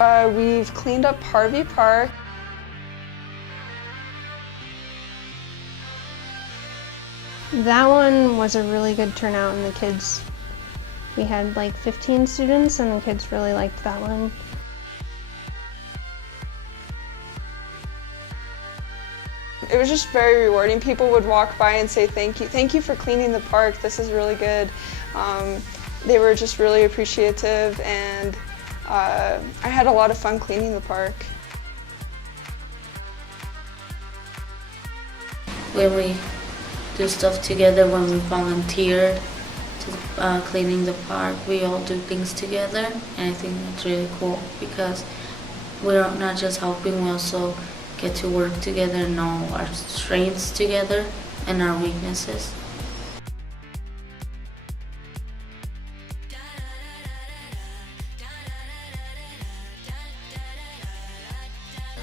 We've cleaned up Harvey Park. That one was a really good turnout in the kids. We had like 15 students and the kids really liked that one. It was just very rewarding. People would walk by and say thank you for cleaning the park, this is really good. They were just really appreciative, and I had a lot of fun cleaning the park. When we do stuff together, when we volunteer to cleaning the park, we all do things together, and I think that's really cool because we're not just helping, we also get to work together and know our strengths together and our weaknesses.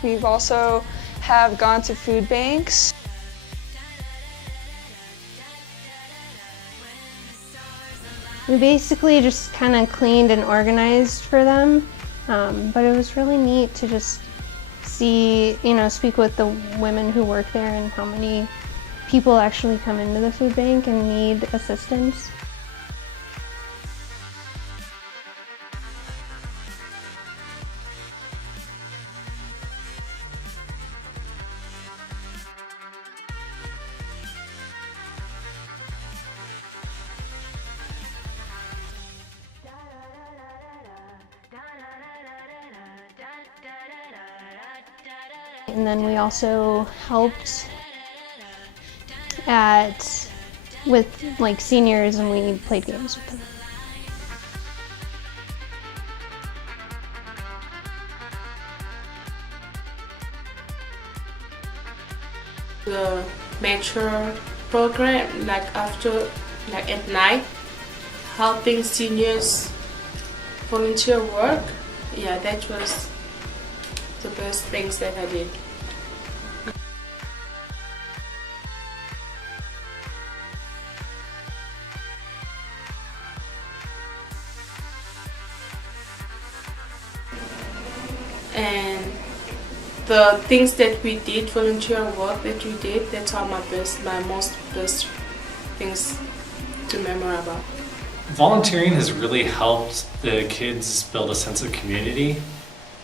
We've also have gone to food banks. We basically just kind of cleaned and organized for them, but it was really neat to just see, speak with the women who work there and how many people actually come into the food bank and need assistance. And then we also helped with like seniors, and we played games with them. The mentor program, like at night, helping seniors volunteer work. Yeah, that was the best things that I did. And the things that we did, volunteer work that we did, that's all my most best things to remember about. Volunteering has really helped the kids build a sense of community.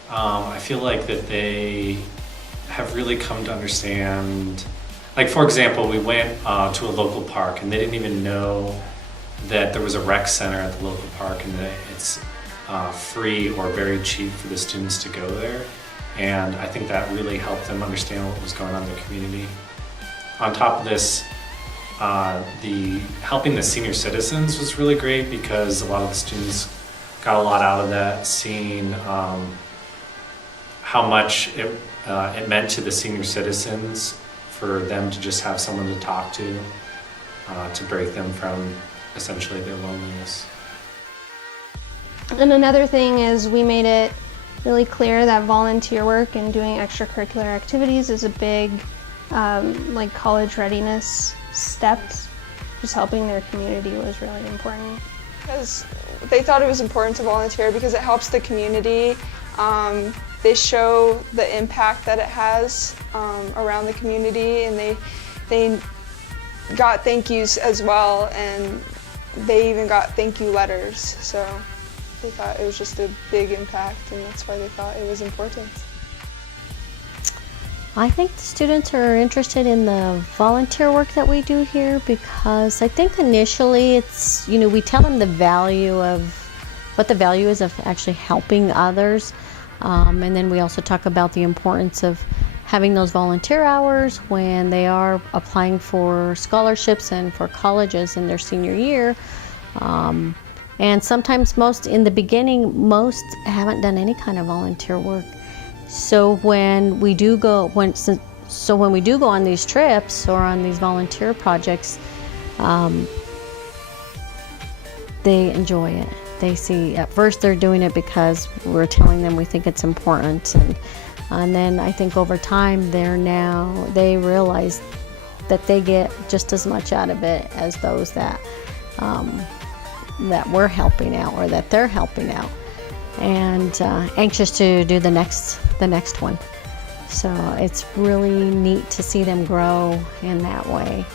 I feel like that they have really come to understand, like for example, we went to a local park and they didn't even know that there was a rec center at the local park and that it's free or very cheap for the students to go there. And I think that really helped them understand what was going on in the community. On top of this, helping the senior citizens was really great because a lot of the students got a lot out of that, seeing how much it meant to the senior citizens for them to just have someone to talk to break them from essentially their loneliness. And another thing is we made it really clear that volunteer work and doing extracurricular activities is a big like college readiness step. Just helping their community was really important. Because they thought it was important to volunteer because it helps the community. They show the impact that it has around the community, and they got thank yous as well, and they even got thank you letters. So they thought it was just a big impact, and that's why they thought it was important. I think the students are interested in the volunteer work that we do here because I think initially it's, we tell them the value of, what the value is of actually helping others. And then we also talk about the importance of having those volunteer hours when they are applying for scholarships and for colleges in their senior year. And sometimes in the beginning, most haven't done any kind of volunteer work. So when we do go on these trips or on these volunteer projects, they enjoy it. They see, at first they're doing it because we're telling them we think it's important, and then I think over time they realize that they get just as much out of it as those that we're helping out or that they're helping out. and anxious to do the next one. So it's really neat to see them grow in that way.